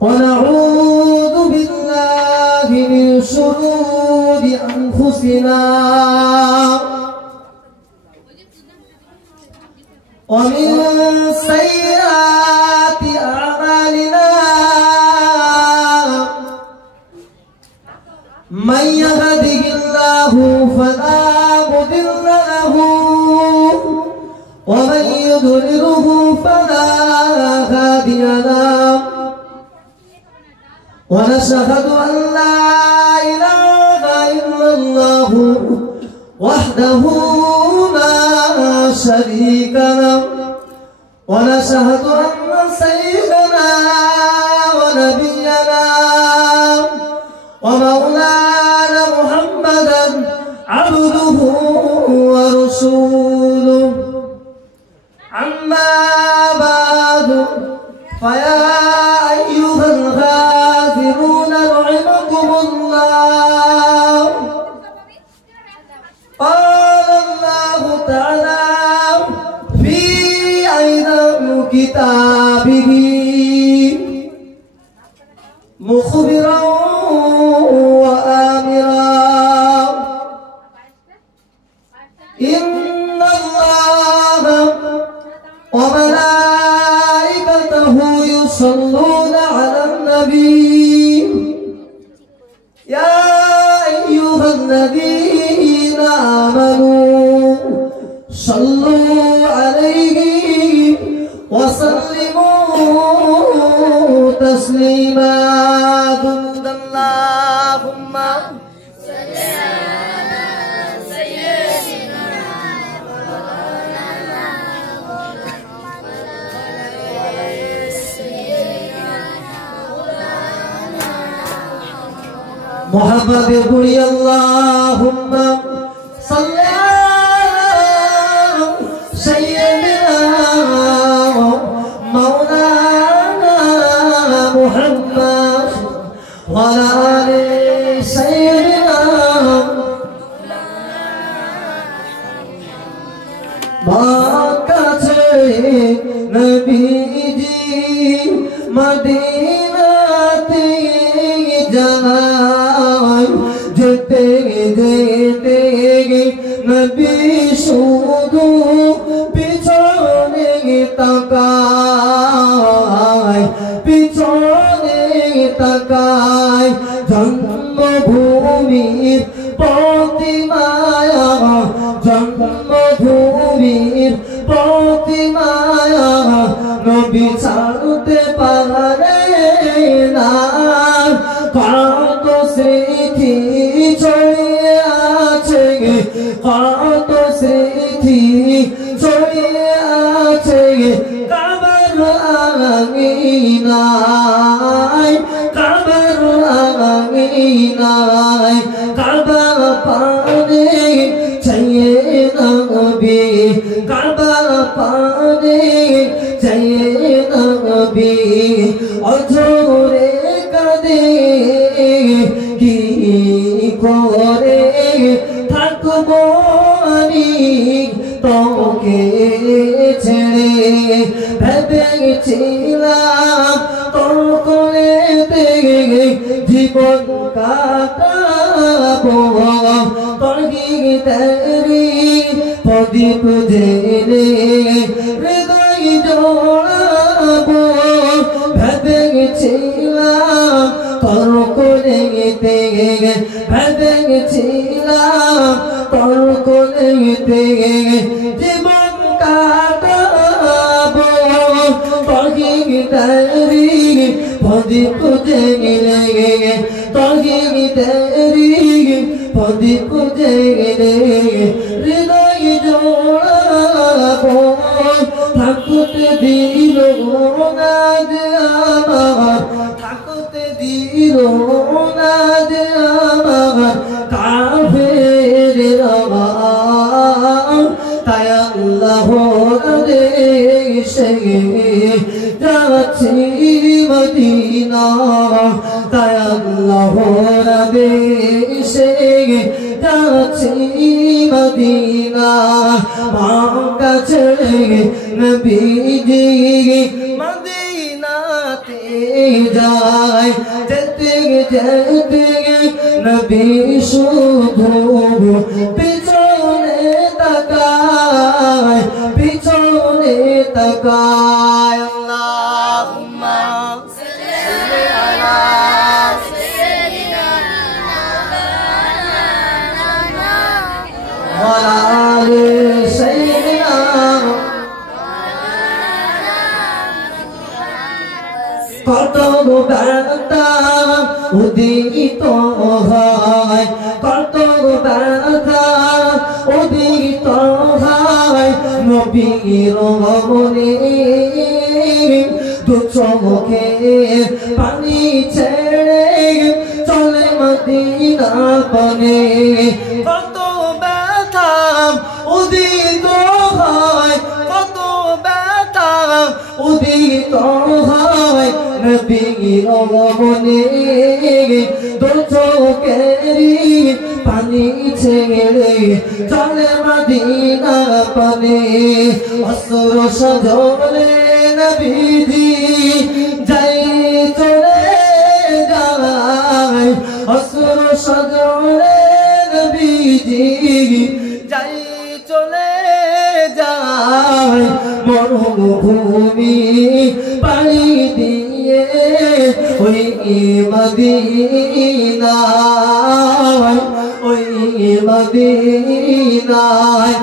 ونعوذ بالله من شرور أنفسنا ومن سيئات أعمالنا من يهده الله فلا مضل له ومن يضلله فلا هادي له ونشهد أن لا إله إلا الله وحده لا شريك له ونشهد أن سيدنا ونبينا ومولانا محمدا عبده ورسوله أما بعد فيا أيها الغافلون رحمكم الله قال الله تعالى في أيضا كتابه مخبرا وآمرا إن الله وملائكته يصلون على النبي يا أيها الذين آمنوا صلوا عليه وسلموا تسليما اللهم صل على سيدنا محمد بني اللهم صل على سيدنا مولانا محمد وعلى آل سيدنا مكة نبيجي مدينة جاي جتے جتے نبی শুধু পিছনে তাকায় জন্মভূমির প্রতিমায়া জন্মভূমির প্রতিমায়া নবী ছাড়তে পারে না কত স্মৃতি ছড়িয়ে আছে কত স্মৃতি ছড়িয়ে আছে কাবার আঙিনায় কাবার আঙিনায় কাবা পানে চাইয়ে নবী কাবা পানে চাইয়ে নবী অঝরে কাঁদে কি করে থাকবো আমি তোকে ছেড়ে ভেবেছিলাম তোর কোলেতে জীবন কাটাবো তোর গীতেরি প্রদীপ জেলে হৃদয় জোড়াবো ভেবেছিলাম তোর কোলেতে ভেবেছিলাম তোর কোলেতে জীবন কাটাবো তোর গীতেরি প্রদীপ জেলে তোর গীতেরি প্রদীপ জেলে হৃদয় জোড়াবো থাকতে দিল না যে আমার থাকতে দিল না যে আমার কাফের তাই আল্লাহর দেশে যাচ্ছি মদিনা তাই আল্লাহর দেশে যাচ্ছি মদিনা মক্কা ছেড়ে নবীজি মদিনা যায় যেতে যেতে নবী শুধু পিছনে তাকায় পিছনে তাকায় আল্লাহুম্মা সাল্লি আলা সাইয়্যিদিনা ওয়া আলি সাইয়্যিদিনা কত ব্যথা উদিত হয় কত ব্যথা উদিত হয় নবীর মনে দু চোখে পানি ছেড়ে চলে মদিনা পানে কত ব্যথা উদিত হয় কত ব্যথা উদিত হয় নবীর মনে দু চোখেরই পানি ছেড়ে চলে মদিনা পানে অশ্রু সজলে নবীজি যাই চলে যায় অশ্রু সজলে নবীজি যাই চলে যায় মরুভূমি পানি দিয়ে ওই মদিনায় ওই মদিনায়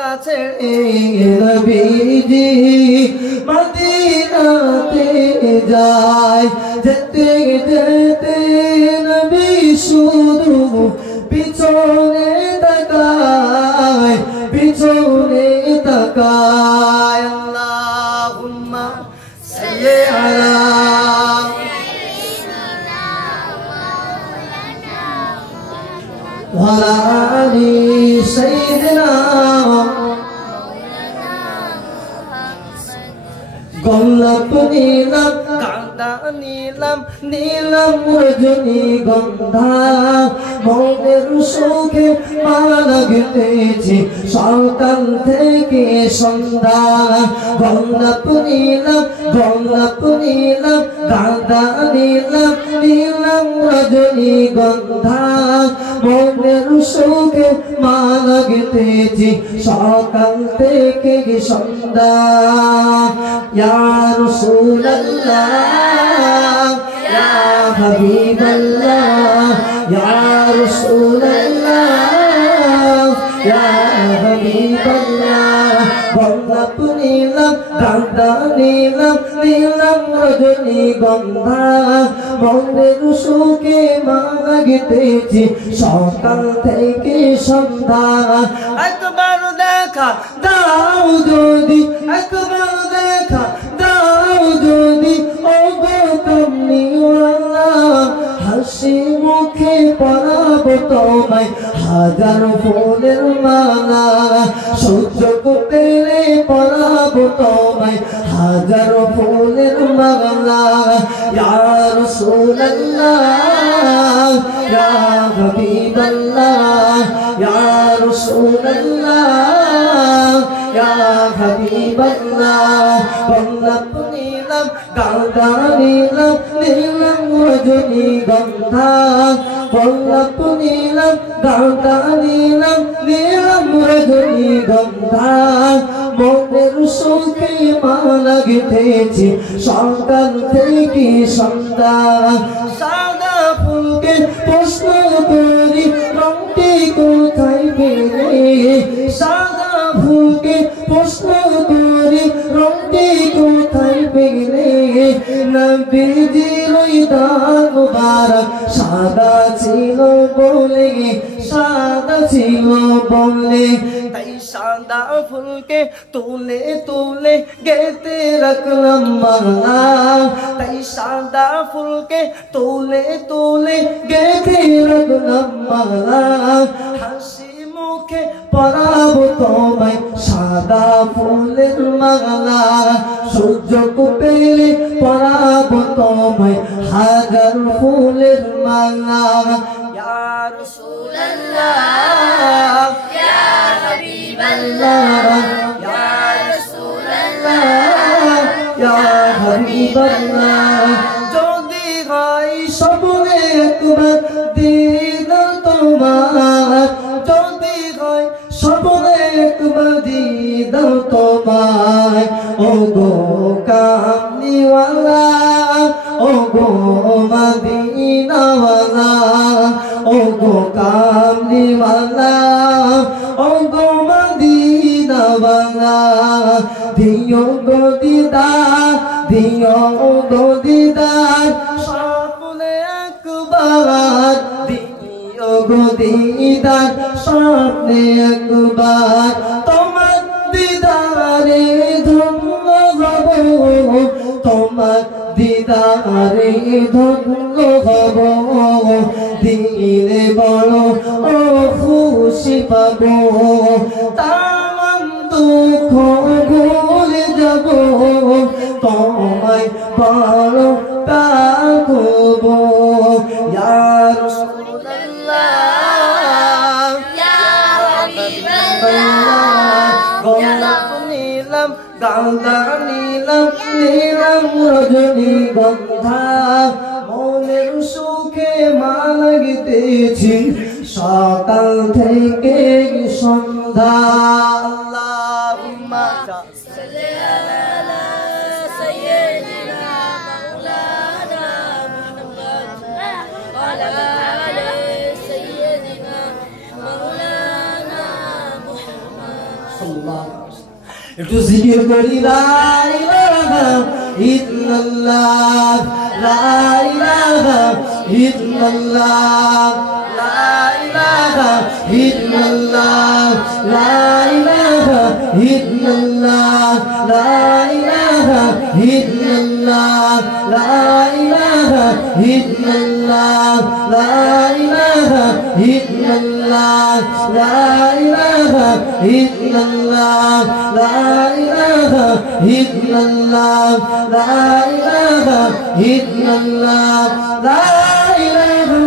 কাছে নবীজি মদিনাতে যায় যেতে যেতে নবী শুধু পিছনে তাকায় পিছনে তাকায় আল্লাহুম্মা সাল্লি আলা ওয়া আলি সাইয়্যিদিনা গোলাপ নীলাম গাঁদা নীলাম নীলাম রজনীগন্ধা মনের সুখে মালা গেঁথেছি সকাল থেকে সন্ধ্যা গোলাপ নীলাম গাঁদা নীলাম নীলাম রজনীগন্ধা মনের সুখে মালা গেঁথেছি সকাল থেকে সন্ধ্যা ইয়া রাসূলুল্লাহ ইয়া হাবিবাল্লাহ ইয়া রাসূলুল্লাহ ইয়া হাবিবাল্লাহ গোলাপ নীলাম গাঁদা নীলাম নীলাম রজনীগন্ধা মনের সুখে মালা গেঁথেছি সকাল থেকে সন্ধ্যা একবার দেখা দাও যদি একবার দেখা দাও যদি ও গো কমলিওয়ালা হাসি মুখে পরাবো তোমায় হাজার ফুলের মালা সুযোগ পেলে পরাবো তোমায় হাজার ফুলের মালা ইয়া রাসূলুল্লাহ ইয়া হাবিবাল্লাহ ইয়া রাসূলুল্লাহ ইয়া হাবিবাল্লাহ গোলাপ নীলাম গাঁদা নীলাম নীলাম রজনীগন্ধা গোলাপ নীলাম গাঁদা নীলাম নীলাম রজনীগন্ধা মনের সুখে মালা গেঁথেছি সকাল থেকে সন্ধ্যা সাদা ফুলকে প্রশ্ন করি রংটি কোথায় পেলে সাদা ফুলকে প্রশ্ন করি রংটি কোথায় পেলে নবীজির ওই দান মুবারক সাদা ছিল বলে সাদা ছিল বলে তাই সাদা ফুলকে তুলে তুলে গেতে রাখলাম মালা তাই সাদা ফুলকে তুলে তুলে গেতে রাখলাম মালা হাসি মুখে পরাবো তোমায় সাদা ফুলের মালা সুযোগ পেলে পরাবো তোমায় হাজার ফুলের মালা ইয়া রাসূলুল্লাহ ইয়া হাবিবাল্লাহ ইয়া রাসূলুল্লাহ ইয়া হাবিবাল্লাহ যদি হয় স্বপ্নে একবার দিন তোমার, যদি হয় স্বপ্নে একবার দিন তোমার, ও গো কামলিওয়ালা, ও গো মদিনাওয়ালা, ও গো কামলিওয়ালা, ও গো মদিনাওয়ালা, দিও গো দিদার, দিও গো দিদার, স্বপ্নে একবার দিও গো দিদার, স্বপ্নে একবার তোমার দিদারে ধন্য হব, তোমার দিদারে ধন্য হব, দিলে বড় ও খুশি পাব, তামাম দুঃখ ভুলে যাব, তোমায় বড় পাবো ইয়া রাসূলুল্লাহ, ইয়া হাবিবাল্লাহ, গোলাপ নীলম গাঁদা নীলম নীলম রজনীগন্ধা, মনের সুখে মালা গেঁথেছি সকাল থেকে সন্ধ্যা। আল্লাহুম্মা সাল্লি আলা সাইয়্যিদিনা মাওলানা মুহাম্মদ ওয়া আলা আলি সাইয়্যিদিনা মাওলানা মুহাম্মদ সাল্লাল্লাহু আলাইহি ওয়াসাল্লাম। একটু জিকির করি লা ইলাহা ইল্লাল্লাহ, লা ইলাহা ইল্লাল্লাহ, লা ইলাহা ইল্লাল্লাহ, লা ইলাহা ইল্লাল্লাহ, লা ইলাহা ইল্লাল্লাহ, লা ইলাহা ইল্লাল্লাহ, লা ইলাহা ইল্লাল্লাহ, লা ইলাহা ইল্লাল্লাহ, লা ইলাহা ইল্লাল্লাহ, লা ইলাহা ইল্লাল্লাহ, লা ইলাহা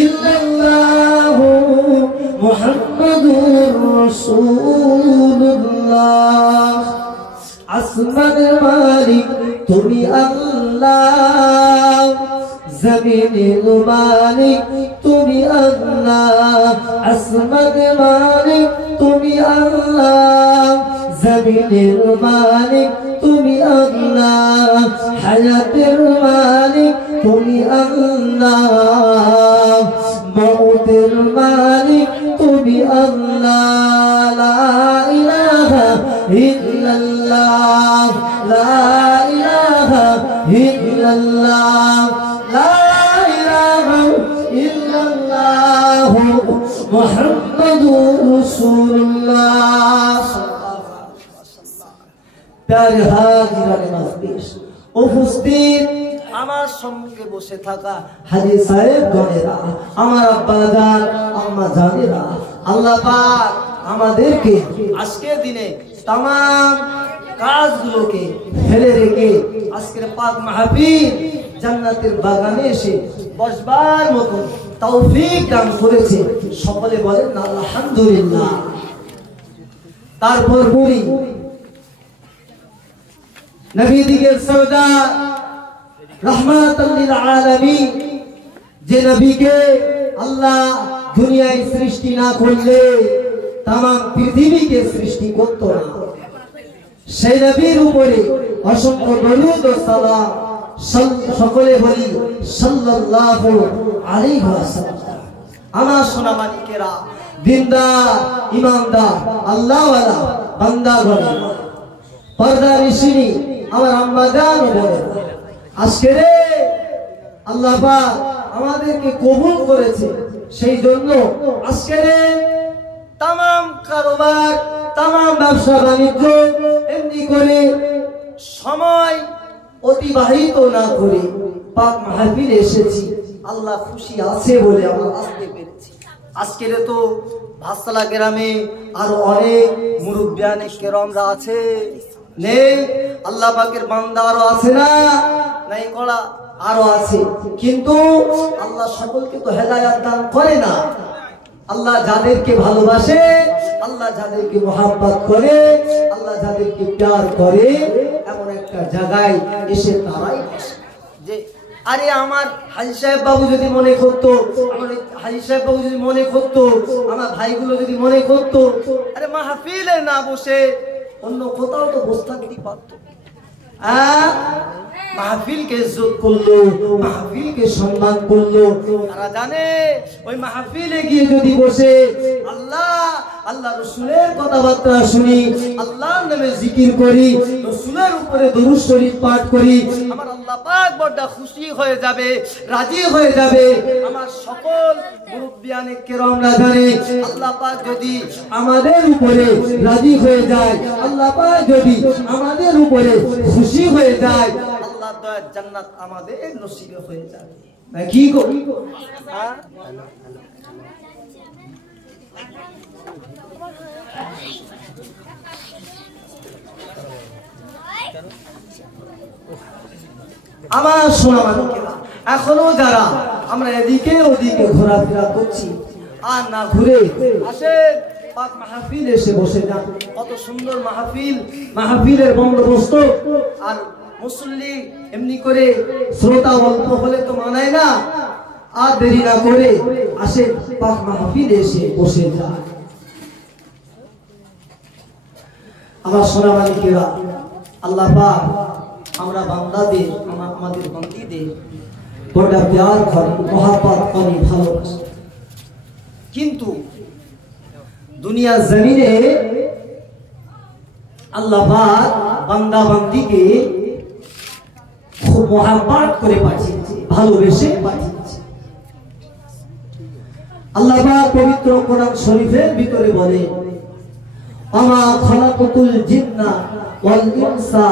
ইল্লাল্লাহ মুহাম্মাদুর রাসূলুল্লাহ। আসমানের মালিক তুমি আল্লাহ, জমিনের মালিক তুমি আল্লাহ, আসমানের মালিক তুমি আল্লাহ, জমিনের মালিক তুমি আল্লাহ, হায়াতের মালিক তুমি আল্লাহ, মউতের মালিক তুমি আল্লাহ, লা ইলাহা ইল্লাল্লাহ, লা ইলাহা ইল্লাল্লাহ, লা ইলাহা ইল্লাল্লাহ মুহাম্মাদুর রাসূলুল্লাহ। প্যারে হাজিরানে মজলিস উপস্থিত আমার সঙ্গে বসে থাকা হাজী সাহেব গণেরা, আমার আব্বাজান আম্মা জানেরা, আল্লাহ পাক আমাদেরকে আজকের দিনে तमाम কাজগুলোকে ফেলে রেখে আজকের পাক মাহফিল জান্নাতের বাগানে এসে বসবার মতো তৌফিক দান করেছে। সকলে বলেন আলহামদুলিল্লাহ। তারপর বলি নবী দিগের সরদার रहमतुल लिल आलमीन যে নবীকে আল্লাহ দুনিয়ায় সৃষ্টি না করলে तमाम পৃথিবীকে সৃষ্টি করত না, সেই নবীর উপরে অসংখ্য দরুদ ও সালাম সকলে বলি সাল্লাল্লাহু আলাইহি ওয়াসাল্লাম। আমার সোনা মানিকেরা, দিনদার ইমানদার আল্লাহওয়ালা বান্দাগণ, পর্দা নিশিনী আমার আম্মা জান বলেন, আজকে আল্লাহ পাক আমাদেরকে কবুল করেছে, সেই জন্য আজকে तमाम কারবার तमाम ব্যবসা বাণিজ্য এমনি করে সময় অতিবাহিত না করে পাক মাহফিলে এসেছি। আল্লাহ খুশি আছে বলে আমরা আসতে পেরেছি। আজকে তো ভাসালা গ্রামে আরো অনেক মুরব্বিয়ানে কেরামরা আছে, নেই আল্লাহ পাকের বান্দা আরো আছে না, নাই করা আরো আছে, কিন্তু আল্লাহ সকলকে তো হেদায়েত দান করে না। আল্লাহ যাদেরকে ভালোবাসে, আল্লাহ যাদেরকে মোহাব্বত করে, আল্লাহ যাদেরকে প্যার করে, এমন একটা জায়গায় এসে তারাই বসে। যে আরে আমার হাজী সাহেব বাবু যদি মনে করতো, আমার হাজী সাহেব বাবু যদি মনে করতো, আমার ভাইগুলো যদি মনে করতো, আরে মাহফিলে না বসে অন্য কোথাও তো বসে থাকতে পারতো। মাহফিলকে ইজ্জত করলো, মাহফিলকে সম্মান করলো। তারা জানে ওই মাহফিলে গিয়ে যদি বসে আল্লাহ রসুলের কথাবার্তা শুনি, আল্লাহর নামে জিকির করি, রসুলের উপরে দরুদ শরীফ পাঠ করি, আমার আল্লাহ পাক বড় খুশি হয়ে যাবে, রাজি হয়ে যাবে। আমার সকল মুরব্বিয়ানে কেরামরা জানে আল্লাহ পাক যদি আমাদের উপরে রাজি হয়ে যায়, আল্লাহ পাক যদি আমাদের উপরে খুশি হয়ে যায়, আল্লাহ দয়ার জান্নাত আমাদের নসিব হয়ে যাবে। কি গো আমার সোনা মানুষেরা, এখনো যারা আমরা এদিকে ওদিকে ঘোরাফেরা করছি আর না ঘুরে আসেন পাক মাহফিল এসে বসে যান। কত সুন্দর মাহফিল, মাহফিলের বন্দোবস্ত। আর মুসল্লি এমনি করে শ্রোতা অল্প হলে তো মানায় না, আর দেরি না করে আসেন পাক মাহফিল এসে বসে যান। আমার সোনা মালিকেরা, আল্লাহ পাক আমরা বান্দাদের, আমাদের বান্দীদের বড় প্যার করে, মহব্বত করে, ভালোবাসে। কিন্তু দুনিয়ার জমিনে আল্লাহ পাক বান্দা বান্দীকে খুব মহব্বত করে পাঠিয়েছে, ভালোবেসে পাঠিয়েছে। আল্লাহ পাক পবিত্র কোরআন শরীফের ভিতরে বলে, আমা খালাকুল জিন্না ওয়াল ইনসা